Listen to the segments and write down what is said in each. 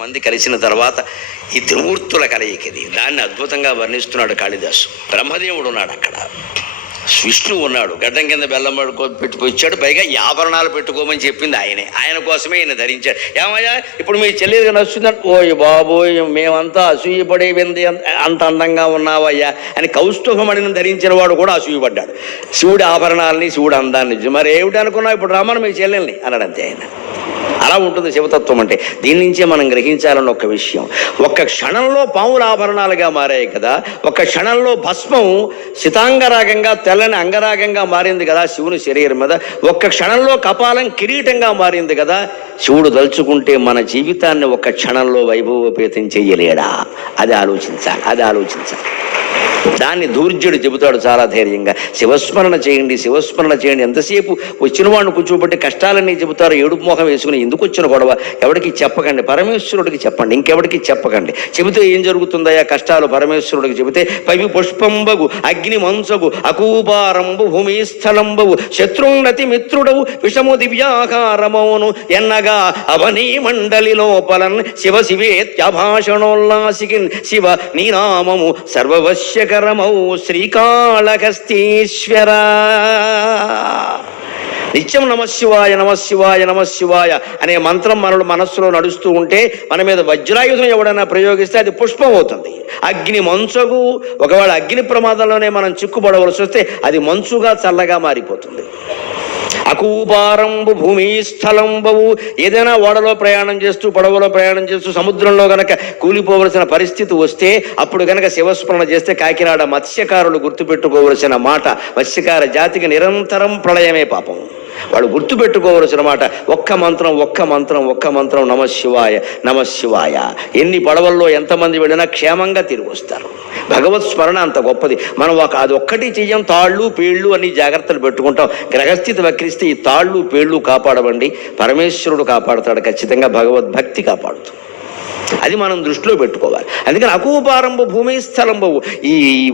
మంది కలిసిన తర్వాత ఈ త్రిమూర్తుల కలయికది. దాన్ని అద్భుతంగా వర్ణిస్తున్నాడు కాళిదాసు. బ్రహ్మదేవుడు ఉన్నాడు అక్కడ. విష్ణువు ఉన్నాడు. గడ్డం కింద బెల్లం పడుకో పెట్టుకొచ్చాడు పైగా ఈ ఆభరణాలు పెట్టుకోమని చెప్పింది ఆయనే. ఆయన కోసమే ఈయన ధరించాడు. ఏమయ్యా ఇప్పుడు మీ చెల్లెలు నచ్చుతుందంటే ఓయ్ బాబోయ్ మేమంతా అసూయపడేవింది అంత అందంగా ఉన్నావయ్యా అని కౌస్తుభమణిని ధరించిన వాడు కూడా అసూయపడ్డాడు. శివుడి ఆభరణాలని శివుడు అందాన్ని మరి ఏమిటి అనుకున్నావు? ఇప్పుడు రమ్మని మీ చెల్లెల్ని అన్నాడు ఆయన. అలా ఉంటుంది శివతత్వం అంటే. దీని నుంచే మనం గ్రహించాలన్న ఒక విషయం. ఒక్క క్షణంలో పాముల ఆభరణాలుగా మారాయి కదా. ఒక్క క్షణంలో భస్మం శితాంగరాగంగా తెల్లని అంగరాగంగా మారింది కదా శివుని శరీరం మీద. ఒక్క క్షణంలో కపాలం కిరీటంగా మారింది కదా. శివుడు దలుచుకుంటే మన జీవితాన్ని ఒక్క క్షణంలో వైభవోపేతం చేయలేడా? అది ఆలోచించాలి అది ఆలోచించాలి. దాన్ని దూర్జుడు చెబుతాడు చాలా ధైర్యంగా. శివస్మరణ చేయండి శివస్మరణ చేయండి. ఎంతసేపు వచ్చిన వాడిని కూర్చోబెట్టి కష్టాలన్నీ చెబుతారు ఏడుపు మొహం వేసుకుని ఎందుకు వచ్చిన గొడవ? ఎవడికి చెప్పకండి పరమేశ్వరుడికి చెప్పండి ఇంకెవడికి చెప్పకండి. చెబితే ఏం జరుగుతుందయ్యా? కష్టాలు పరమేశ్వరుడికి చెబితే పవి పుష్పంబగు అగ్ని మంచగు అకూపారంబు భూమిస్థలంబవు శత్రున్నతి మిత్రుడవు విషము దివ్యాకారమౌను ఎన్నగా అవనీ మండలి లోపలన్ శివ శివేత్యభాషణోల్లాసికిన్ శివ నీనామము సర్వవశ్యకరమౌ శ్రీకాళహస్తీశ్వర. నిత్యం నమశివాయ నమశివాయ నమశివాయ అనే మంత్రం మనలో మనస్సులో నడుస్తూ ఉంటే మన మీద వజ్రాయుధం ఎవడైనా ప్రయోగిస్తే అది పుష్పం అవుతుంది. అగ్ని మంచుగు ఒకవేళ అగ్ని ప్రమాదంలోనే మనం చిక్కుపడవలసి వస్తే అది మంచుగా చల్లగా మారిపోతుంది. అకూపారంబు భూమి స్థలంబవు ఏదైనా ఓడలో ప్రయాణం చేస్తూ పడవలో ప్రయాణం చేస్తూ సముద్రంలో గనక కూలిపోవలసిన పరిస్థితి వస్తే అప్పుడు గనక శివస్మరణ చేస్తే కాకినాడ మత్స్యకారులు గుర్తుపెట్టుకోవలసిన మాట మత్స్యకార జాతికి నిరంతరం ప్రళయమే పాపం. వాళ్ళు గుర్తుపెట్టుకోవలసిన మాట ఒక్క మంత్రం ఒక్క మంత్రం ఒక్క మంత్రం నమ శివాయ నమ శివాయ. ఎన్ని పడవల్లో ఎంతమంది వెళ్ళినా క్షేమంగా తిరిగి వస్తారు. భగవత్ స్మరణ అంత గొప్పది. మనం ఒక అది ఒక్కటి చెయ్యం తాళ్ళు పేళ్ళు అన్ని జాగ్రత్తలు పెట్టుకుంటాం. గ్రహస్థితి వక్రిస్తే ఈ తాళ్ళు పేళ్ళు కాపాడవండి పరమేశ్వరుడు కాపాడుతాడు ఖచ్చితంగా భగవద్భక్తి కాపాడుతుంది. అది మనం దృష్టిలో పెట్టుకోవాలి. అందుకని అకూపారంభ భూమి స్థలంబవు ఈ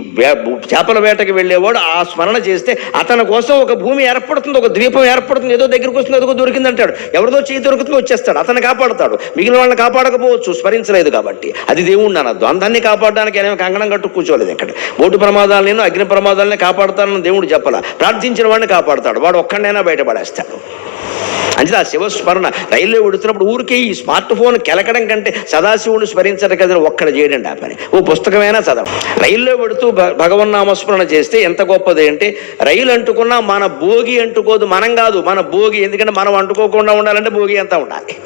చేపల వేటకి వెళ్ళేవాడు ఆ స్మరణ చేస్తే అతని కోసం ఒక భూమి ఏర్పడుతుంది ఒక ద్వీపం ఏర్పడుతుంది ఏదో దగ్గరికి వస్తుంది ఏదో దొరికింది అంటాడు ఎవరిదో చేయి దొరుకుతుందో వచ్చేస్తాడు. అతను కాపాడుతాడు. మిగిలిన వాళ్ళని కాపాడకపోవచ్చు స్మరించలేదు కాబట్టి. అది దేవుణ్ణి అనద్దు అందరినీ కాపాడడానికి ఆయన కంగణం కట్టు కూర్చోలేదు ఇక్కడ. బోటు ప్రమాదాలను అగ్ని ప్రమాదాలని కాపాడుతానని దేవుడు చెప్పాల. ప్రార్థించిన వాడిని కాపాడుతాడు. వాడు ఒక్కడైనా బయటపడేస్తాడు. అంతే ఆ శివస్మరణ రైల్లో పెడుతున్నప్పుడు ఊరికే ఈ స్మార్ట్ ఫోన్ కెలకడం కంటే సదాశివుని స్మరించడం కదా ఒక్కడ చేయడండి ఆ పని. ఓ పుస్తకమైనా చదవ. రైల్లో పెడుతూ భ- భగవన్నామస్మరణ చేస్తే ఎంత గొప్పది అంటే రైలు అంటుకున్నా మన భోగి అంటుకోదు మనం కాదు మన భోగి. ఎందుకంటే మనం అంటుకోకుండా ఉండాలంటే భోగి అంతా ఉండాలి.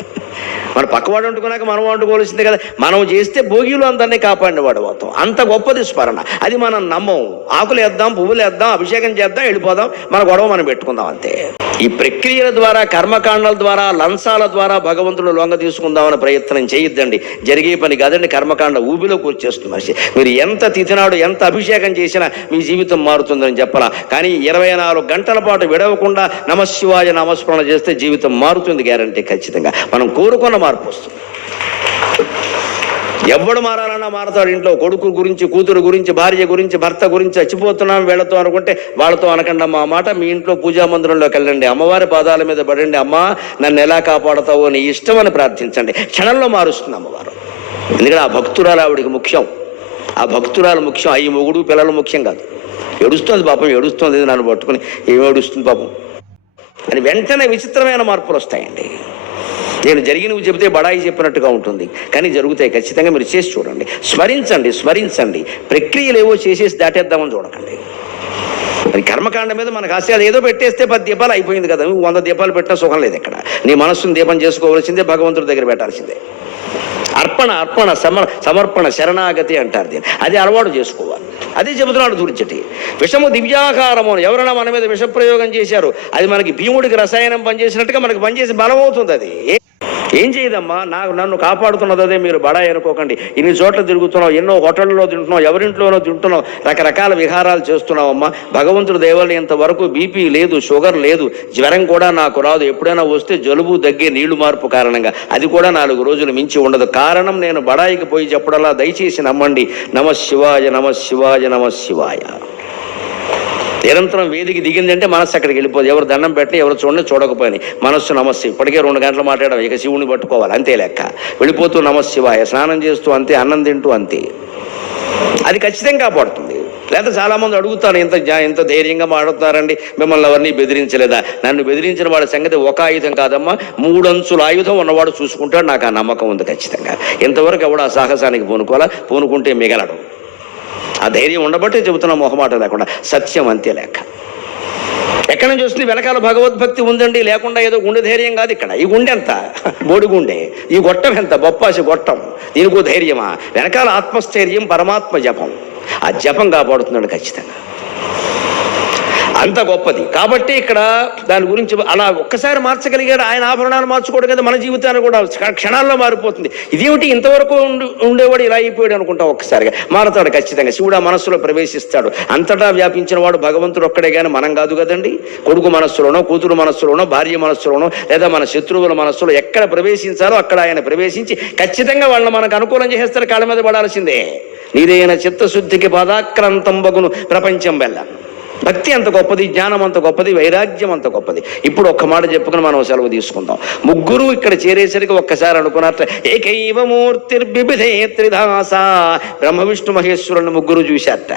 మన పక్కవాడు వండుకున్నాక మనం వండుకోవాల్సిందే కదా. మనం చేస్తే భోగిలు అందరినీ కాపాడిన వాడు అవుతాం. అంత గొప్పది స్మరణ. అది మనం నమ్మం. ఆకులు వేద్దాం పువ్వులు వేద్దాం అభిషేకం చేద్దాం వెళ్ళిపోదాం మన గొడవ మనం పెట్టుకుందాం అంతే. ఈ ప్రక్రియల ద్వారా కర్మకాండాల ద్వారా లంచాల ద్వారా భగవంతుడు లొంగ తీసుకుందామని ప్రయత్నం చేయొద్దండి. జరిగే పని కాదండి కర్మకాండ ఊబిలోకి వచ్చేస్తుంది మనిషి. మీరు ఎంత తిథినాడు ఎంత అభిషేకం చేసినా మీ జీవితం మారుతుందని చెప్పాలా. కానీ ఇరవై నాలుగు గంటల పాటు విడవకుండా నమశివాయ నామస్మరణ చేస్తే జీవితం మారుతుంది గ్యారంటీ ఖచ్చితంగా. మనం కోరుకున్న మార్పు వస్తుంది. ఎవడు మారాలన్నా మారతాడు ఇంట్లో. కొడుకు గురించి కూతురు గురించి భార్య గురించి భర్త గురించి చచ్చిపోతున్నాం వీళ్ళతో అనుకుంటే వాళ్ళతో అనకండి అమ్మా. మాట మీ ఇంట్లో పూజా మందిరంలోకి వెళ్ళండి. అమ్మవారి పాదాల మీద పడండి. అమ్మా నన్ను ఎలా కాపాడతావో నీ ఇష్టం అని ప్రార్థించండి. క్షణంలో మారుస్తుంది అమ్మవారు. ఎందుకంటే ఆ భక్తురాలు ఆవిడికి ముఖ్యం. ఆ భక్తురాలు ముఖ్యం. అయ్యి మొగుడు పిల్లలు ముఖ్యం కాదు. ఏడుస్తుంది పాపం ఏడుస్తుంది ఇది నన్ను పట్టుకుని ఏమి ఏడుస్తుంది పాపం. అని వెంటనే విచిత్రమైన మార్పులు వస్తాయండి. నేను జరిగినవి చెబితే బడాయి చెప్పినట్టుగా ఉంటుంది. కానీ జరుగుతాయి ఖచ్చితంగా మీరు చేసి చూడండి. స్మరించండి స్మరించండి. ప్రక్రియలు ఏవో చేసేసి దాటేద్దామని చూడకండి. మరి కర్మకాండ మీద మనకు ఆశయాలు ఏదో పెట్టేస్తే పది దీపాలు అయిపోయింది కదా. నువ్వు వంద దీపాలు పెట్టినా సుఖం లేదు ఇక్కడ. నీ మనస్సును దీపం చేసుకోవాల్సిందే భగవంతుడి దగ్గర పెట్టాల్సిందే. అర్పణ అర్పణ సమర్ సమర్పణ శరణాగతి అంటారు దీన్ని. అది అలవాటు చేసుకోవాలి. అదే చెబుతున్నాడు దుర్చటి విషము దివ్యాకారము అని. ఎవరైనా మన మీద విష ప్రయోగం చేశారు అది మనకి భీముడికి రసాయనం పనిచేసినట్టుగా మనకి పనిచేసి బలం అవుతుంది అది ఏం చేయదమ్మా? నాకు నన్ను కాపాడుతున్నదే మీరు బడాయి అనుకోకండి. ఇన్ని చోట్ల తిరుగుతున్నావు ఎన్నో హోటళ్ళలో తింటున్నావు ఎవరింట్లోనో తింటున్నావు రకరకాల విహారాలు చేస్తున్నావమ్మా. భగవంతుడు దేవాలయం ఇంతవరకు బీపీ లేదు షుగర్ లేదు జ్వరం కూడా నాకు రాదు. ఎప్పుడైనా వస్తే జలుబు దగ్గే నీళ్ళు మార్పు కారణంగా. అది కూడా నాలుగు రోజులు మించి ఉండదు. కారణం నేను బడాయికి పోయి చెప్పడలా దయచేసి నమ్మండి. నమ శివాయ నమ శివాయ నమ శివాయ. నిరంతరం వేదికి దిగిందంటే మనస్సు అక్కడికి వెళ్ళిపోదు. ఎవరు దండం పెట్టి ఎవరు చూడండి చూడకపోయి మనస్సు నమస్తే ఇప్పటికే రెండు గంటలు మాట్లాడడం ఇక శివుని పట్టుకోవాలి. అంతే లెక్క. వెళ్ళిపోతూ నమశివాయ. స్నానం చేస్తూ అంతే అన్నం తింటూ అంతే. అది ఖచ్చితంగా కాపాడుతుంది లేదా చాలామంది అడుగుతారు ఇంత ఇంత ధైర్యంగా మాట్లాడుతున్నారండి. మిమ్మల్ని ఎవరిని బెదిరించలేదా? నన్ను బెదిరించిన వాడి సంగతి ఒక ఆయుధం కాదమ్మా. మూడంచుల ఆయుధం ఉన్నవాడు చూసుకుంటాడు. నాకు ఆ నమ్మకం ఉంది ఖచ్చితంగా. ఇంతవరకు ఎవడు ఆ సాహసానికి పూనుకోవాలా? పూనుకుంటే మిగలడు. ఆ ధైర్యం ఉండబట్టే చెబుతున్నా మొహమాట లేకుండా సత్యం అంతే లెక్క. ఎక్కడ నుంచి వస్తుంది? వెనకాల భగవద్భక్తి ఉందండి లేకుండా ఏదో గుండె ధైర్యం కాదు ఇక్కడ. ఈ గుండె ఎంత? బోడి గుండె. ఈ గొట్టం ఎంత? బొప్పాసి గొట్టం. దీనికో ధైర్యమా? వెనకాల ఆత్మస్థైర్యం పరమాత్మ జపం. ఆ జపం కాపాడుతున్నాడు ఖచ్చితంగా. అంత గొప్పది. కాబట్టి ఇక్కడ దాని గురించి అలా ఒక్కసారి మార్చగలిగాడు. ఆయన ఆభరణాలు మార్చుకోవడం కదా మన జీవితాన్ని కూడా. క్షణాల్లో మారిపోతుంది. ఇదేమిటి ఇంతవరకు ఉండేవాడు ఇలా అయిపోయాడు అనుకుంటా ఒక్కసారిగా. మారతాడు ఖచ్చితంగా. శివుడు ఆ మనస్సులో ప్రవేశిస్తాడు. అంతటా వ్యాపించిన వాడు భగవంతుడు ఒక్కడే కానీ మనం కాదు కదండి. కొడుకు మనస్సులోనో కూతురు మనస్సులోనో భార్య మనస్సులోనో లేదా మన శత్రువుల మనస్సులో ఎక్కడ ప్రవేశించాలో అక్కడ ఆయన ప్రవేశించి ఖచ్చితంగా వాళ్ళని మనకు అనుకూలం చేసేస్తారు. కాళ్ళ మీద పడాల్సిందే. నీదైన చిత్తశుద్ధికి పదాక్రాంతం బగును ప్రపంచం వెళ్ళాను భక్తి అంత గొప్పది జ్ఞానం అంత గొప్పది వైరాగ్యం అంత గొప్పది. ఇప్పుడు ఒక్క మాట చెప్పుకుని మనం సెలవు తీసుకుందాం. ముగ్గురు ఇక్కడ చేరేసరికి ఒక్కసారి అనుకున్నట్టు ఏకైవ మూర్తిర్బిభిధే త్రిధాస బ్రహ్మ విష్ణు మహేశ్వరుని ముగ్గురు చూశారట.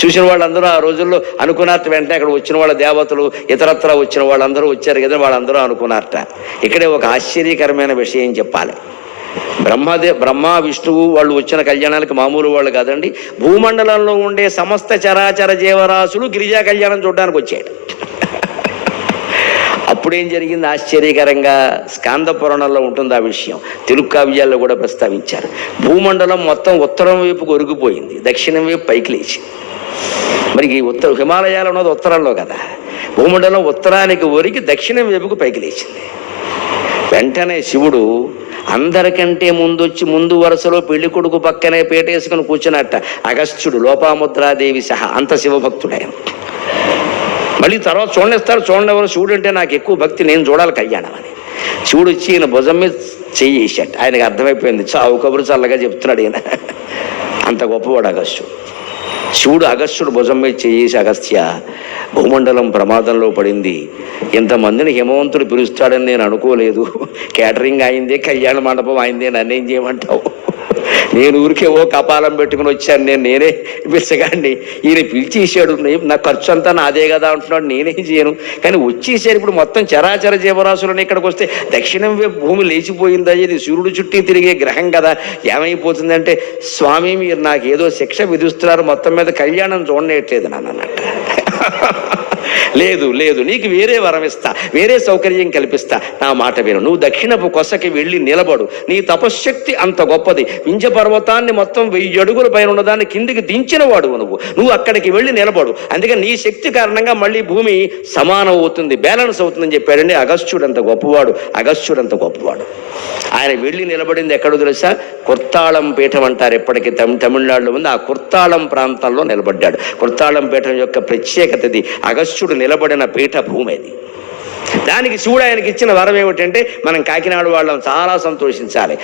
చూసిన వాళ్ళందరూ ఆ రోజుల్లో అనుకున్నట్టు వెంటనే అక్కడ వచ్చిన వాళ్ళ దేవతలు ఇతరత్ర వచ్చిన వాళ్ళందరూ వచ్చారు కదా వాళ్ళందరూ అనుకున్నారట. ఇక్కడే ఒక ఆశ్చర్యకరమైన విషయం చెప్పాలి. బ్రహ్మదే బ్రహ్మ విష్ణువు వాళ్ళు వచ్చిన కళ్యాణానికి మామూలు వాళ్ళు కాదండి. భూమండలంలో ఉండే సమస్త చరాచర జీవరాశులు గిరిజా కళ్యాణం చూడడానికి వచ్చాడు అప్పుడేం జరిగింది? ఆశ్చర్యకరంగా స్కాంద పురాణంలో ఉంటుంది ఆ విషయం. తెలుగు కావ్యాల్లో కూడా ప్రస్తావించారు. భూమండలం మొత్తం ఉత్తరం వైపు ఒరిగిపోయింది. దక్షిణం వైపు పైకి లేచి. మరి ఈ ఉత్తర హిమాలయాలు ఉన్నది ఉత్తరంలో కదా. భూమండలం ఉత్తరానికి ఒరిగి దక్షిణం వైపుకు పైకి లేచింది. వెంటనే శివుడు అందరికంటే ముందొచ్చి ముందు వరుసలో పెళ్ళి కొడుకు పక్కనే పేటేసుకుని కూర్చున్నట్ట. అగస్త్యుడు లోపాముద్రాదేవి సహా అంత శివభక్తుడే. మళ్ళీ తర్వాత చూడనిస్తారు చూడండి ఎవరు శివుడు అంటే నాకు ఎక్కువ భక్తి నేను చూడాలి కళ్యాణం అని. శివుడు వచ్చి ఈయన భుజం మీద చెయ్యి ఆయనకు అర్థమైపోయింది. చావు కబురు చల్లగా చెప్తున్నాడు ఈయన. అంత గొప్పవాడు అగస్త్యుడు. శివుడు అగస్త్యుడు భుజం మీద చేసి అగస్త్య భూమండలం ప్రమాదంలో పడింది. ఇంతమందిని హిమవంతుడు పిలుస్తాడని నేను అనుకోలేదు. కేటరింగ్ అయిందే కళ్యాణ మండపం అయిందే నన్నేం చేయమంటావు? నేను ఊరికే ఓ కపాలం పెట్టుకుని వచ్చాను. నేను నేనే పిలిచగాండి ఈయన పిలిచేసాడు నా ఖర్చు అంతా నాదే కదా అంటున్నాడు. నేనేం చేయను. కానీ వచ్చేసారు ఇప్పుడు మొత్తం చరాచర జీవరాశులను ఇక్కడికి వస్తే దక్షిణం వైపు భూమి లేచిపోయిందా? ఇది సూర్యుడు చుట్టి తిరిగే గ్రహం కదా. ఏమైపోతుందంటే స్వామి మీరు నాకు ఏదో శిక్ష విధిస్తున్నారు. మొత్తం మీద కళ్యాణం చూడనేట్లేదు నన్ను అన్నట్టు. లేదు లేదు నీకు వేరే వరం ఇస్తా వేరే సౌకర్యం కల్పిస్తా. నా మాట విను. నువ్వు దక్షిణపు కొసకి వెళ్ళి నిలబడు. నీ తపశ్శక్తి అంత గొప్పది. వింజ పర్వతాన్ని మొత్తం వెయ్యి అడుగుల పైన ఉన్నదాన్ని కిందికి దించిన వాడు నువ్వు. నువ్వు అక్కడికి వెళ్ళి నిలబడు. అందుకే నీ శక్తి కారణంగా మళ్ళీ భూమి సమానం అవుతుంది బ్యాలెన్స్ అవుతుందని చెప్పాడండి. అగస్త్యుడు అంత గొప్పవాడు అగస్త్యుడు అంత గొప్పవాడు. ఆయన వెళ్ళి నిలబడింది ఎక్కడో తెలుసా? కుర్తాళం పీఠం అంటారు ఎప్పటికీ తమి తమిళనాడులో ఉంది. ఆ కుర్తాళం ప్రాంతంలో నిలబడ్డాడు. కుర్తాళం పీఠం యొక్క ప్రత్యేకతది అగస్త్యుడు నిలబడిన పీఠ భూమి అది దానికి శివుడు ఆయనకి ఇచ్చిన వరం ఏమిటంటే మనం కాకినాడ వాళ్ళం చాలా సంతోషించాలి.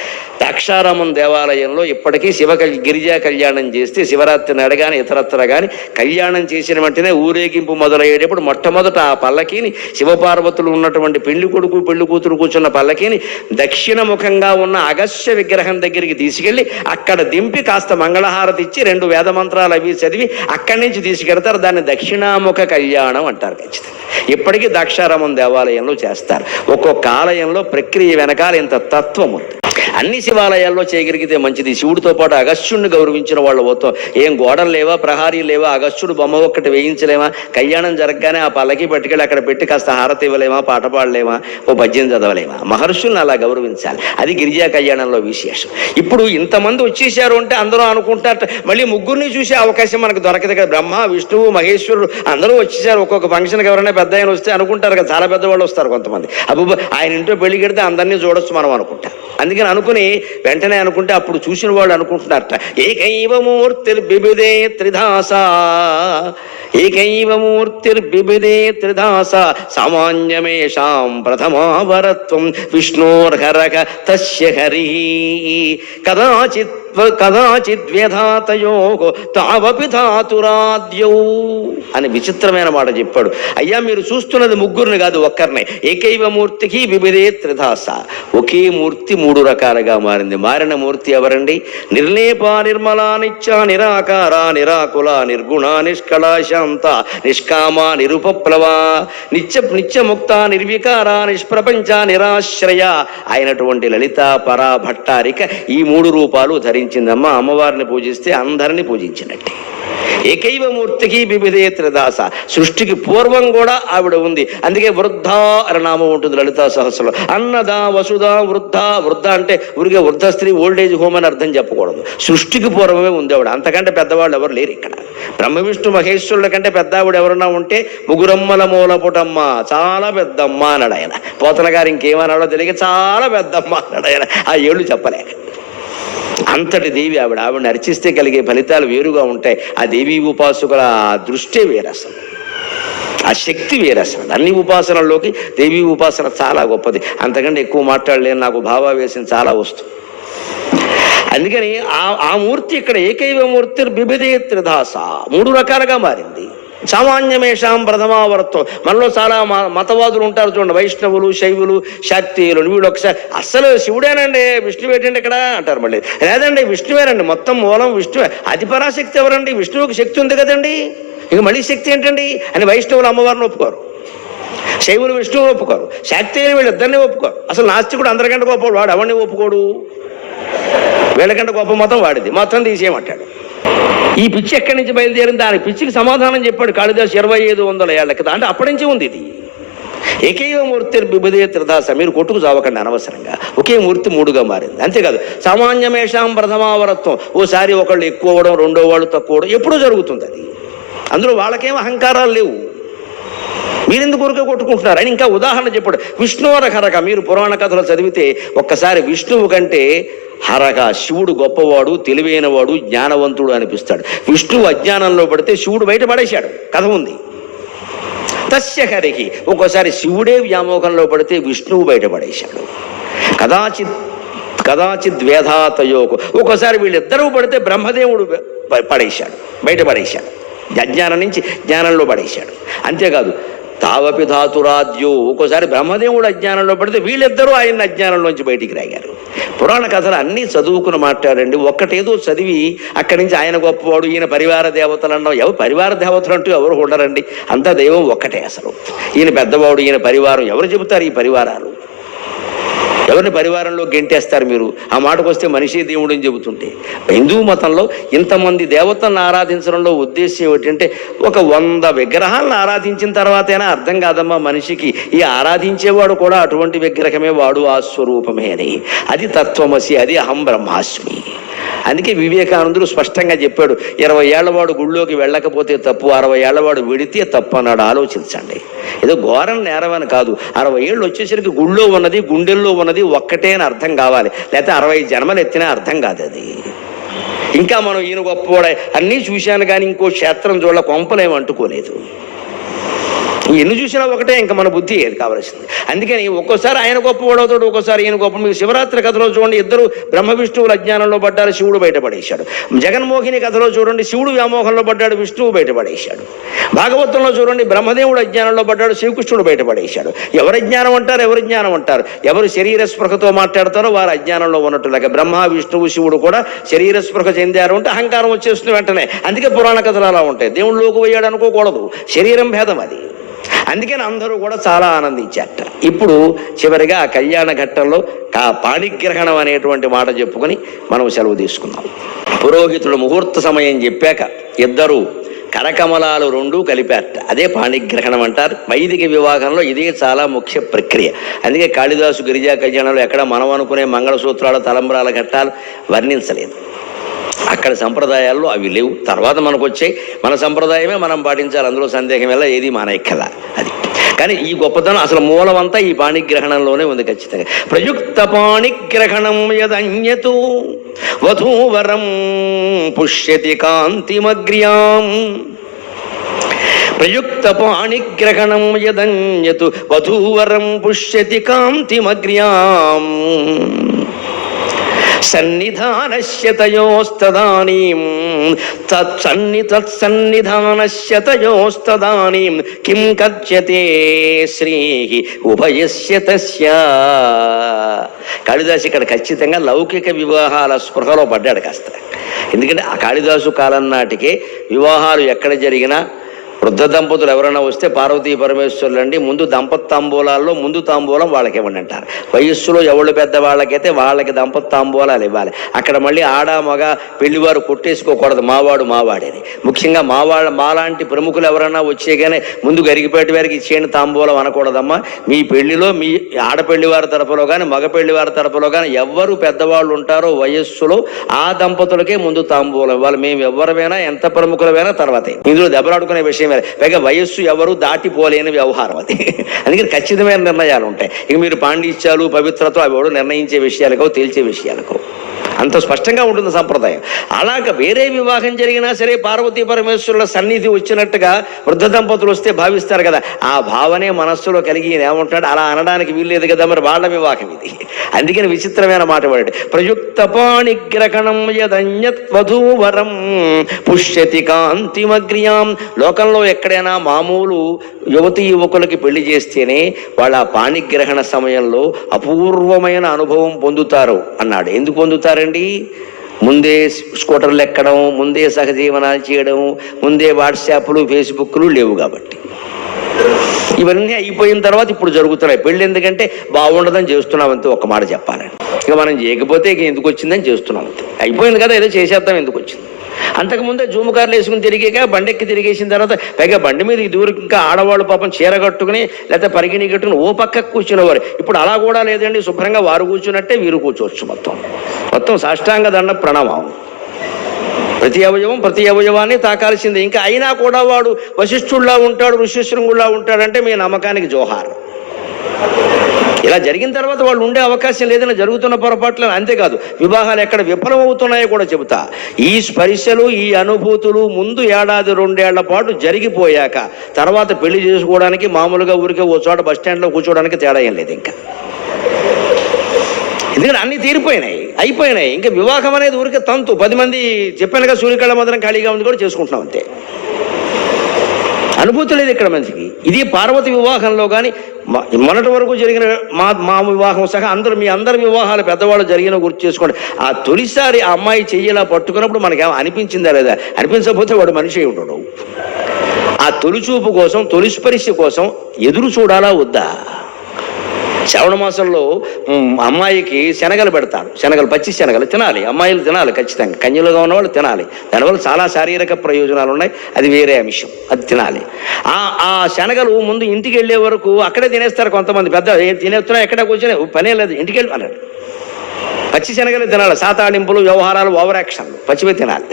ద్రాక్షారామం దేవాలయంలో ఇప్పటికీ శివ గిరిజా కళ్యాణం చేస్తే శివరాత్రి నాడు కానీ ఇతరత్ర కానీ కళ్యాణం చేసిన వెంటనే ఊరేగింపు మొదలయ్యేటప్పుడు మొట్టమొదట ఆ పల్లకీని శివపార్వతులు ఉన్నటువంటి పెళ్ళి కొడుకు పెళ్ళి కూతురు కూర్చున్న పల్లకీని దక్షిణముఖంగా ఉన్న అగస్య విగ్రహం దగ్గరికి తీసుకెళ్ళి అక్కడ దింపి కాస్త మంగళహారతి ఇచ్చి రెండు వేద మంత్రాలు అవి చదివి అక్కడి నుంచి తీసుకెళ్తారు. దాన్ని దక్షిణాముఖ కళ్యాణం అంటారు ఖచ్చితంగా. ఇప్పటికీ ద్రాక్షారామం దేవాలయంలో చేస్తారు. ఒక్కొక్క ఆలయంలో ప్రక్రియ వెనకాల ఇంత తత్వం ఉంది. అన్ని శివాలయాల్లో చేయగలిగితే మంచిది. శివుడితో పాటు అగస్త్యుడిని గౌరవించిన వాళ్ళు పోతాం. ఏం గోడలు లేవా? ప్రహారీ లేవా? అగస్త్యుడు బొమ్మ ఒక్కటి వేయించలేమా? కళ్యాణం జరగగానే ఆ పల్లకి పట్టుకెళ్ళి అక్కడ పెట్టి కాస్త హారతి ఇవ్వలేమా? పాట పాడలేమా? ఓ భజ్యం చదవలేమా? మహర్షుల్ని అలా గౌరవించాలి. అది గిరిజా కళ్యాణంలో విశేషం. ఇప్పుడు ఇంతమంది వచ్చేసారు అంటే అందరూ అనుకుంటారు. మళ్ళీ ముగ్గురిని చూసే అవకాశం మనకు దొరకదు కదా. బ్రహ్మ విష్ణువు మహేశ్వరుడు అందరూ వచ్చేసారు. ఒక్కొక్క ఫంక్షన్కి ఎవరైనా పెద్ద ఆయన వస్తే అనుకుంటారు కదా. చాలా పెద్దవాళ్ళు వస్తారు కొంతమంది. అబ్బు ఆయన ఇంట్లో పెళ్ళి కడితే అందరినీ చూడొచ్చు మనం అనుకుంటాం. అందుకని అనుకుని వెంటనే అనుకుంటే అప్పుడు చూసిన వాళ్ళు అనుకుంటున్నారట ఏకైవ బిబిదే త్రిధాస ఏకైవ బిబిదే త్రిధాస సామాన్యమేషాం ప్రథమావరత్వం విష్ణోర్హరక తస్య హరి కదాచిత్ కదాచిద్వ్యధాతయో తావపి ధాతురాద్యౌ అని విచిత్రమైన మాట చెప్పాడు. అయ్యా మీరు చూస్తున్నది ముగ్గురిని కాదు ఒక్కరినే. ఏకైవ మూర్తికి వివిధే త్రిధాస. ఒకే మూర్తి మూడు రకాలుగా మారింది. మారిన మూర్తి ఎవరండి? నిర్లేప నిర్మలా నిత్య నిరాకార నిరాకుల నిర్గుణ నిష్కళ శాంత నిష్కామ నిరుపప్లవ నిత్య నిత్యముక్త నిర్వికార నిష్ప్రపంచ నిరాశ్రయ అయినటువంటి లలిత పరా భట్టారిక ఈ మూడు రూపాలు ధరించిందమ్మ అమ్మవారిని పూజిస్తే అందరిని పూజించినట్టే. ఏకైవ మూర్తికి బిబిదేత్ర దాస సృష్టికి పూర్వం కూడా ఆవిడ ఉంది. అందుకే వృద్ధ అనే నామం ఉంటుంది లలితా సహస్రంలో. అన్నద వసుధ వృద్ధ వృద్ధ అంటే ఊరికే వృద్ధ స్త్రీ ఓల్డ్ ఏజ్ హోమ్ అని అర్థం చెప్పకూడదు. సృష్టికి పూర్వమే ఉంది ఆవిడ. అంతకంటే పెద్దవాళ్ళు ఎవరు లేరు ఇక్కడ. బ్రహ్మ విష్ణు మహేశ్వరుల కంటే పెద్ద ఆవిడ ఎవరన్నా ఉంటే ముగురమ్మల మూలపుటమ్మ చాలా పెద్దమ్మ అన్నాడు ఆయన. పోతన గారు ఇంకేమన్నాడో తెలియక చాలా పెద్దమ్మ అన్నాడు ఆయన. ఆ ఏళ్ళు చెప్పలేక. అంతటి దేవి ఆవిడ. ఆవిడని అర్చిస్తే కలిగే ఫలితాలు వేరుగా ఉంటాయి. ఆ దేవి ఉపాసకుల దృష్టి దృష్టే ఆ శక్తి వేరసం అన్ని ఉపాసనల్లోకి దేవి ఉపాసన చాలా గొప్పది. అంతకంటే ఎక్కువ మాట్లాడలేను నాకు భావావేశం చాలా వస్తుంది. అందుకని ఆ ఆ మూర్తి ఇక్కడ ఏకైవ మూర్తి బిబిదే త్రిదాస మూడు రకాలుగా మారింది. సామాన్యమేషాం ప్రథమావర్తం మనలో చాలా మ- మతవాదులు ఉంటారు చూడండి. వైష్ణవులు శైవులు శాక్తీయులు వీళ్ళు ఒకసారి అస్సలు శివుడేనండి. విష్ణువు ఏంటండి ఇక్కడ? అంటారు మళ్ళీ. లేదండి విష్ణువేనండి. మొత్తం మూలం విష్ణువే. అతి పరాశక్తి ఎవరండి? విష్ణువుకి శక్తి ఉంది కదండి. ఇక మళ్ళీ శక్తి ఏంటండి? అని వైష్ణవులు అమ్మవారిని ఒప్పుకోరు. శైవులు విష్ణువుని ఒప్పుకోరు. శాక్తీయులు వీళ్ళిద్దరినీ ఒప్పుకోరు. అసలు నాస్తికుడు అందరికంటే గొప్పవాడు. వాడు ఎవరిని ఒప్పుకోడు? వీళ్ళకంటే గొప్ప మతం వాడిది. మొత్తం తీసేయమంటాడు. ఈ పిచ్చి ఎక్కడి నుంచి బయలుదేరింది? దాని పిచ్చికి సమాధానం చెప్పాడు కాళిదాస్ ఇరవై ఐదు వందల ఏళ్ళ క్రితం అంటే అప్పటి నుంచి ఉంది ఇది. ఏకైవ మూర్తి బిబదే త్రిదాస. మీరు కొట్టుకు చావకండి అనవసరంగా. ఒకే మూర్తి మూడుగా మారింది. అంతేకాదు సామాన్యమేషాం ప్రథమావరత్వం. ఓసారి ఒకళ్ళు ఎక్కువ అవడం రెండో వాళ్ళు తక్కువ అవడం ఎప్పుడూ జరుగుతుంది అది. అందులో వాళ్ళకేం అహంకారాలు లేవు. మీరెందుకు ఊరికే కొట్టుకుంటున్నారు? అని ఇంకా ఉదాహరణ చెప్పాడు. విష్ణువరకరక మీరు పురాణ కథలు చదివితే ఒక్కసారి విష్ణువు కంటే హరక శివుడు గొప్పవాడు తెలివైనవాడు జ్ఞానవంతుడు అనిపిస్తాడు. విష్ణువు అజ్ఞానంలో పడితే శివుడు బయట పడేశాడు. కథ ఉంది. తస్య హరికి ఒక్కోసారి శివుడే వ్యామోహంలో పడితే విష్ణువు బయటపడేశాడు కదాచిత్ కదాచిత్ వేధాతయోకు ఒక్కోసారి వీళ్ళిద్దరూ పడితే బ్రహ్మదేవుడు పడేశాడు. బయట పడేశాడు. అజ్ఞానం నుంచి జ్ఞానంలో పడేశాడు. అంతేకాదు తావపి ధాతురాద్యో. ఒక్కోసారి బ్రహ్మదేవుడు అజ్ఞానంలో పడితే వీళ్ళిద్దరూ ఆయన అజ్ఞానంలోంచి బయటికి రాగారు పురాణ కథలు అన్నీ చదువుకుని మాట్లాడండి. ఒక్కటేదో చదివి అక్కడి నుంచి ఆయన గొప్పవాడు ఈయన పరివార దేవతలు అన్నాం ఎవరు పరివార దేవతలు అంటూ ఎవరు ఉండరండి. అంతా దైవం ఒక్కటే అసలు. ఈయన పెద్దవాడు ఈయన పరివారం ఎవరు చెబుతారు ఈ పరివారాలు? ఎవరిని పరివారంలో గెంటేస్తారు మీరు? ఆ మాటకు వస్తే మనిషి దేవుడు అని చెబుతుంటే. హిందూ మతంలో ఇంతమంది దేవతలను ఆరాధించడంలో ఉద్దేశం ఏమిటంటే ఒక వంద విగ్రహాలను ఆరాధించిన తర్వాతైనా అర్థం కాదమ్మా మనిషికి. ఈ ఆరాధించేవాడు కూడా అటువంటి విగ్రహమే వాడు ఆ స్వరూపమే అని. అది తత్వమసి అది అహం బ్రహ్మాస్మి. అందుకే వివేకానందుడు స్పష్టంగా చెప్పాడు ఇరవై ఏళ్ళవాడు గుళ్ళోకి వెళ్ళకపోతే తప్పు అరవై ఏళ్ళవాడు విడితే తప్పు అన్నాడు. ఆలోచించండి. ఏదో ఘోరం నేరమని కాదు. అరవై ఏళ్ళు వచ్చేసరికి గుళ్ళో ఉన్నది గుండెల్లో ఉన్నది ఒక్కటే అని అర్థం కావాలి. లేకపోతే అరవై జన్మలు ఎత్తినా అర్థం కాదు అది. ఇంకా మనం ఈయన గొప్పవాడే అన్నీ చూశాను కానీ ఇంకో క్షేత్రం చూడ కొంపలేమంటుకోలేదు ఎన్ని చూసినా ఒకటే ఇంకా మన బుద్ధి ఏది కావాల్సింది. అందుకని ఒక్కోసారి ఆయన గొప్ప అవుతాడు ఒక్కోసారి ఈయన గొప్ప. మీకు శివరాత్రి కథలో చూడండి ఇద్దరు బ్రహ్మ విష్ణువుల అజ్ఞానంలో పడ్డారు శివుడు బయటపడేశాడు. జగన్మోహిని కథలో చూడండి శివుడు వ్యామోహంలో పడ్డాడు విష్ణువు బయటపడేశాడు. భాగవతంలో చూడండి బ్రహ్మదేవుడు అజ్ఞానంలో పడ్డాడు శ్రీకృష్ణుడు బయటపడేశాడు. ఎవరి జ్ఞానం అంటారు ఎవరి జ్ఞానం అంటారు? ఎవరు శరీర స్పృహతో మాట్లాడతారో వారు అజ్ఞానంలో ఉన్నట్టు. లేక బ్రహ్మ విష్ణువు శివుడు కూడా శరీర స్పృహ చెందారు అంటే అహంకారం వచ్చేస్తుంది వెంటనే. అందుకే పురాణ కథలు అలా ఉంటాయి. దేవుళ్ళలోకి పోయాడు అనుకోకూడదు. శరీరం భేదం అది. అందుకని అందరూ కూడా చాలా ఆనందించారట. ఇప్పుడు చివరిగా ఆ కళ్యాణ ఘట్టంలో ఆ పాణిగ్రహణం అనేటువంటి మాట చెప్పుకొని మనం సెలవు తీసుకుందాం. పురోహితుడు ముహూర్త సమయం చెప్పాక ఇద్దరు కరకమలాలు రెండు కలిపారట. అదే పాణిగ్రహణం అంటారు. వైదిక వివాహంలో ఇదే చాలా ముఖ్య ప్రక్రియ. అందుకే కాళిదాసు గిరిజా కళ్యాణంలో ఎక్కడ మనం అనుకునే మంగళసూత్రాలు తలంబ్రాల ఘట్టాలు వర్ణించలేదు. అక్కడ సంప్రదాయాల్లో అవి లేవు. తర్వాత మనకు వచ్చాయి మన సంప్రదాయమే మనం పాటించాలి. అందులో సందేహం వల్ల ఏది మానేక్కల అది. కానీ ఈ గొప్పతనం అసలు మూలమంతా ఈ పాణిగ్రహణంలోనే ఉంది ఖచ్చితంగా. ప్రయుక్త పాణిగ్రహణం యదన్యతు. వధూవరం పుష్యతి కాంతిమగ్ర్యాం. ప్రయుక్త పాణిగ్రహణం యదన్యతు. వధూవరం పుష్యతి కాంతిమగ్ర్యాం. సన్నిధానశ్యతయోస్తదానీం తత్సన్ని తత్సన్నిధానశ్యతయోస్తదానీం. కిం కథ్యతే శ్రీ ఉభయస్య తస్య. కాళిదాసు ఇక్కడ ఖచ్చితంగా లౌకిక వివాహాల స్పృహలో పడ్డాడు కాస్త. ఎందుకంటే ఆ కాళిదాసు కాలం నాటికి వివాహాలు ఎక్కడ జరిగినా వృద్ధ దంపతులు ఎవరైనా వస్తే పార్వతీ పరమేశ్వరులు అండి ముందు దంపత్ తాంబూలాల్లో ముందు తాంబూలం వాళ్ళకి ఇవ్వండి అంటారు. వయస్సులో ఎవళ్ళు పెద్ద వాళ్ళకైతే వాళ్ళకి దంపతి తాంబూలాలు ఇవ్వాలి. అక్కడ మళ్ళీ ఆడ మగ పెళ్ళివారు కొట్టేసుకోకూడదు. మావాడు మావాడని ముఖ్యంగా మావాళ్ళ మాలాంటి ప్రముఖులు ఎవరైనా వచ్చేగానే ముందు గరిగిపేట వారికి ఇచ్చేయండి తాంబూలం అనకూడదమ్మా. మీ పెళ్ళిలో మీ ఆడపెళ్ళి వారి తరపులో కానీ మగ పెళ్ళి వారి తరపులో కానీ ఎవరు పెద్దవాళ్ళు ఉంటారో వయస్సులో ఆ దంపతులకే ముందు తాంబూలం ఇవ్వాలి. మేము ఎవరమైనా ఎంత ప్రముఖులమైనా తర్వాతే. ఇందులో దెబ్బలాడుకునే విషయం వేరే పైగా వయస్సు ఎవరు దాటిపోలేని వ్యవహారం అది. అందుకని ఖచ్చితమైన నిర్ణయాలు ఉంటాయి. ఇక మీరు పాండిత్యాలు పవిత్రత అవి ఎవడు నిర్ణయించే విషయాలకో తేల్చే విషయాలకో. అంత స్పష్టంగా ఉంటుంది సంప్రదాయం. అలాగ వేరే వివాహం జరిగినా సరే పార్వతీ పరమేశ్వరుల సన్నిధి వచ్చినట్టుగా వృద్ధ దంపతులు వస్తే భావిస్తారు కదా. ఆ భావనే మనస్సులో కలిగి ఏమంటాడు? అలా అనడానికి వీల్లేదు కదా మరి వాళ్ళ వివాహం ఇది. అందుకని విచిత్రమైన మాట వాడు ప్రయుక్త పాణిగ్రహణం యదన్యత్ వధూవరం పుష్యతి కాంతిమగ్రియాం. లోకంలో ఎక్కడైనా మామూలు యువతి యువకులకి పెళ్ళి చేస్తేనే వాళ్ళ పాణిగ్రహణ సమయంలో అపూర్వమైన అనుభవం పొందుతారు అన్నాడు. ఎందుకు పొందుతారని పొందుతారండి ముందే స్కూటర్లు ఎక్కడం ముందే సహజీవనాలు చేయడం ముందే వాట్సాప్లు ఫేస్బుక్లు లేవు కాబట్టి. ఇవన్నీ అయిపోయిన తర్వాత ఇప్పుడు జరుగుతున్నాయి. పెళ్ళి ఎందుకంటే బాగుండదని చేస్తున్నాం అంతే ఒక మాట చెప్పాలని. ఇక మనం చేయకపోతే ఇక ఎందుకు వచ్చిందని చేస్తున్నాం అంతే. అయిపోయింది కదా ఏదో చేసేద్దాం ఎందుకు వచ్చింది? అంతకుముందే జూము కార్లు వేసుకుని తిరిగాక బండెక్కి తిరిగేసిన తర్వాత పైగా బండి మీద దూరం ఇంకా ఆడవాళ్ళు పాపం చీర కట్టుకుని లేకపోతే పరిగిణి కట్టుకుని ఓ పక్క కూర్చునేవారు. ఇప్పుడు అలా కూడా లేదండి శుభ్రంగా వారు కూర్చున్నట్టే వీరు కూర్చోవచ్చు మొత్తం. మొత్తం సాష్టాంగ దండ ప్రణామం ప్రతి అవయవం ప్రతి అవయవాన్ని తాకాల్సిందే. ఇంకా అయినా కూడా వాడు వశిష్ఠుల్లా ఉంటాడు ఋషిశృంగుల్లా ఉంటాడంటే మీ నమ్మకానికి జోహార్. ఇలా జరిగిన తర్వాత వాళ్ళు ఉండే అవకాశం లేదని జరుగుతున్న పొరపాట్లు అంతేకాదు. వివాహాలు ఎక్కడ విఫలమవుతున్నాయో కూడా చెబుతా. ఈ స్పర్శలు ఈ అనుభూతులు ముందు ఏడాది రెండేళ్ళ పాటు జరిగిపోయాక తర్వాత పెళ్ళి చేసుకోవడానికి మామూలుగా ఊరికే ఓ చోట బస్ స్టాండ్లో కూర్చోవడానికి తేడా ఏం లేదు ఇంకా. ఎందుకంటే అన్ని తీరిపోయినాయి అయిపోయినాయి. ఇంకా వివాహం అనేది ఊరికే తంతు. పది మంది చెప్పానుగా సూర్యకళ మాత్రం ఖాళీగా ఉంది కూడా చేసుకుంటున్నాం అంతే. అనుభూతి లేదు ఇక్కడ మనిషికి. ఇది పార్వతి వివాహంలో కానీ మొన్నటి వరకు జరిగిన మా మా వివాహం సహా అందరూ మీ అందరి వివాహాలు పెద్దవాళ్ళు జరిగిన గుర్తు చేసుకోండి. ఆ తొలిసారి ఆ అమ్మాయి చెయ్యేలా పట్టుకున్నప్పుడు మనకి ఏమో అనిపించిందా లేదా? అనిపించకపోతే వాడు మనిషి ఉండడు. ఆ తొలి చూపు కోసం తొలి స్పరిశ కోసం ఎదురు చూడాలా వద్దా? శ్రావణ మాసంలో అమ్మాయికి శనగలు పెడతారు. శనగలు పచ్చి శనగలు తినాలి. అమ్మాయిలు తినాలి ఖచ్చితంగా. కన్యలుగా ఉన్నవాళ్ళు తినాలి. దానివల్ల చాలా శారీరక ప్రయోజనాలు ఉన్నాయి. అది వేరే అంశం. అది తినాలి. ఆ ఆ శనగలు ముందు ఇంటికి వెళ్ళే వరకు అక్కడే తినేస్తారు కొంతమంది. పెద్ద తినేస్తున్నా ఎక్కడ కూర్చొని పనే లేదు. ఇంటికి వెళ్ళి అన్నాడు. పచ్చి శనగలు తినాలి సాతాడింపులు వ్యవహారాలు ఓవర్ యాక్షన్లు పచ్చివే తినాలి.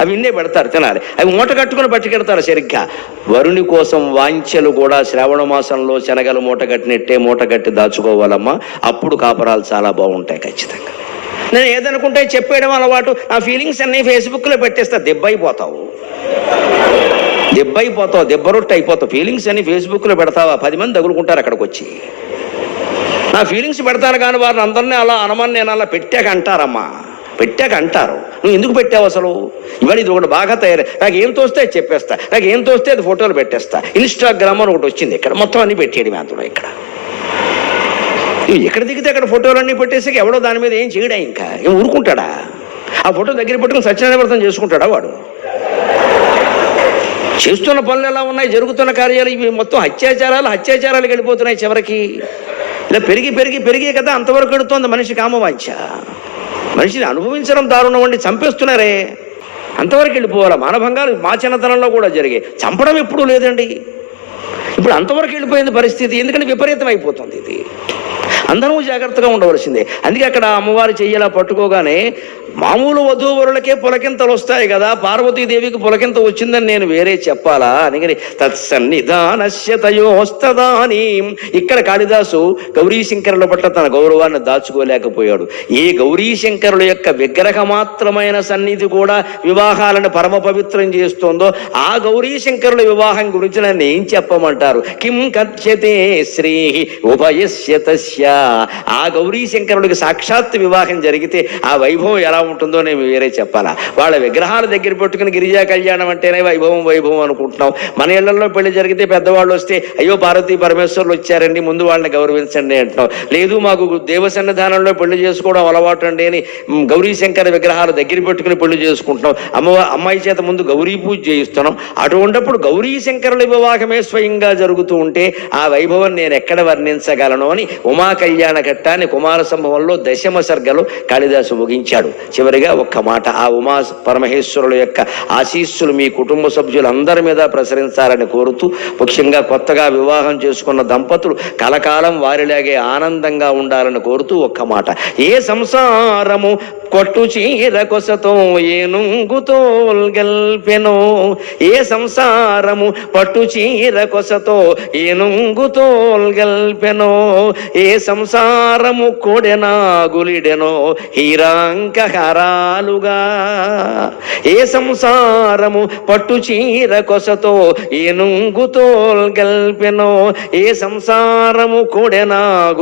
అవి ఇన్నే పెడతారు తినాలి. అవి మూట కట్టుకుని పట్టుకెడతారు సరిగ్గా. వరుని కోసం వాంఛలు కూడా శ్రావణ మాసంలో శనగలు మూట కట్టినట్టే మూట కట్టి దాచుకోవాలమ్మా. అప్పుడు కాపరాలు చాలా బాగుంటాయి ఖచ్చితంగా. నేను ఏదనుకుంటే చెప్పేయడం అలవాటు నా ఫీలింగ్స్ అన్నీ ఫేస్బుక్లో పెట్టేస్తా దెబ్బైపోతావు. దెబ్బైపోతావు దెబ్బ రొట్టె అయిపోతావు. ఫీలింగ్స్ అన్ని ఫేస్బుక్లో పెడతావా? పది మంది తగులుకుంటారు అక్కడికి వచ్చి నా ఫీలింగ్స్ పెడతాను కానీ వారిని అందరినీ అలా అనమని నేను అలా పెట్టాక అంటారమ్మా పెట్టాక అంటారు నువ్వు ఎందుకు పెట్టావు అసలు? ఇవాళ ఇది ఒకటి బాగా తయారు నాకు ఏం తోస్తే అది చెప్పేస్తా. నాకు ఏం తోస్తే అది ఫోటోలు పెట్టేస్తా. ఇన్స్టాగ్రామ్ అని ఒకటి వచ్చింది ఇక్కడ. మొత్తం అన్ని పెట్టేయడం అందులో ఇక్కడ. ఎక్కడ దిగితే అక్కడ ఫోటోలు అన్నీ పెట్టేసి ఎవడో దాని మీద ఏం చేయడా ఇంకా? ఏం ఊరుకుంటాడా? ఆ ఫోటో దగ్గర పెట్టుకుని సత్యనారాయణ చేసుకుంటాడా వాడు? చేస్తున్న పనులు ఎలా ఉన్నాయి? జరుగుతున్న కార్యాలు ఇవి మొత్తం అత్యాచారాలు అత్యాచారాలు వెళ్ళిపోతున్నాయి చివరికి. ఇలా పెరిగి పెరిగి పెరిగే కదా అంతవరకు ఎడుతోంది మనిషి కామవాంఛ. మనిషిని అనుభవించడం దారుణం అండి చంపేస్తున్నారే. అంతవరకు వెళ్ళిపోవాలి? మానభంగాలు మా చిన్నతనంలో కూడా జరిగాయి. చంపడం ఎప్పుడూ లేదండి. ఇప్పుడు అంతవరకు వెళ్ళిపోయింది పరిస్థితి ఎందుకంటే విపరీతం అయిపోతుంది ఇది. అందరూ జాగ్రత్తగా ఉండవలసిందే. అందుకే అక్కడ అమ్మవారి చెయ్యలా పట్టుకోగానే మామూలు వధూవరులకే పులకింతలు వస్తాయి కదా పార్వతీదేవికి పులకింత వచ్చిందని నేను వేరే చెప్పాలా? అందుకని తత్సన్నిధానశ్యతయోస్తదాని ఇక్కడ కాళిదాసు గౌరీశంకరుల పట్ల తన గౌరవాన్ని దాచుకోలేకపోయాడు. ఏ గౌరీశంకరుల యొక్క విగ్రహ మాత్రమైన సన్నిధి కూడా వివాహాలను పరమ పవిత్రం చేస్తోందో ఆ గౌరీశంకరుల వివాహం గురించి నన్ను ఏం చెప్పమంటారు? కిం కథ్యతే శ్రీ ఉభయస్య తస్య. ఆ గౌరీ శంకరుడికి సాక్షాత్ వివాహం జరిగితే ఆ వైభవం ఎలా ఉంటుందో నేను వేరే చెప్పాలా. వాళ్ళ విగ్రహాల దగ్గర పెట్టుకుని గిరిజా కళ్యాణం అంటేనే వైభవం వైభవం అనుకుంటున్నాం. మన ఇళ్ళలో పెళ్ళి జరిగితే పెద్దవాళ్ళు వస్తే అయ్యో పార్వతీ పరమేశ్వరులు వచ్చారండి ముందు వాళ్ళని గౌరవించండి అంటున్నాం. లేదు మాకు దేవసన్నిధానంలో పెళ్ళి చేసుకోవడం అలవాటు అండి అని గౌరీ శంకర విగ్రహాల దగ్గర పెట్టుకుని పెళ్ళి చేసుకుంటున్నాం. అమ్మ అమ్మాయి చేత ముందు గౌరీ పూజ చేయిస్తున్నాం. అటువంటిప్పుడు గౌరీ శంకరుల వివాహమే స్వయంగా జరుగుతూ ఉంటే ఆ వైభవం నేను ఎక్కడ వర్ణించగలను అని ఉమా కళ్యాణ ఘట్టాన్ని కుమార సంభవంలో దశమ సర్గలో కాళిదాసు ముగించాడు. చివరిగా ఒక్క మాట ఆ ఉమా పరమహేశ్వరుల యొక్క ఆశీస్సులు మీ కుటుంబ సభ్యులందరి మీద ప్రసరించాలని కోరుతూ ముఖ్యంగా కొత్తగా వివాహం చేసుకున్న దంపతులు కలకాలం వారిలాగే ఆనందంగా ఉండాలని కోరుతూ ఒక్క మాట. ఏ సంసారము కొట్టు చీర కొసతో ఏనుంగుతో గల్పెనో? ఏ సంసారము పట్టు చీర కొసతో ఏనుంగుతో గల్పెనో? ఏ సంసారము కొడెనా హీరాంకహారాలుగా ఏ సంసారము పట్టు చీర కొసతో ఏనుంగుతో గల్పెనో. ఏ సంసారము కొడెనా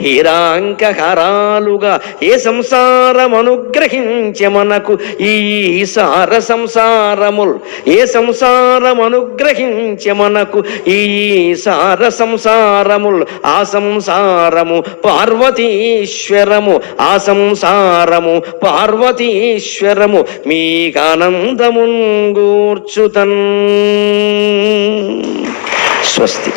హీరాంకహారాలుగా ఏ సంసారం అనుగ్రహించే మనకు ఈ సార సంసారముల్. ఏ సంసారం అనుగ్రహించే మనకు ఈ సార సంసారముల్. ఆ సంసార సంసారము పార్వతీశ్వరము ఆ సంసారము పార్వతీశ్వరము మీకానందమున్ గూర్చుతన్. స్వస్తి.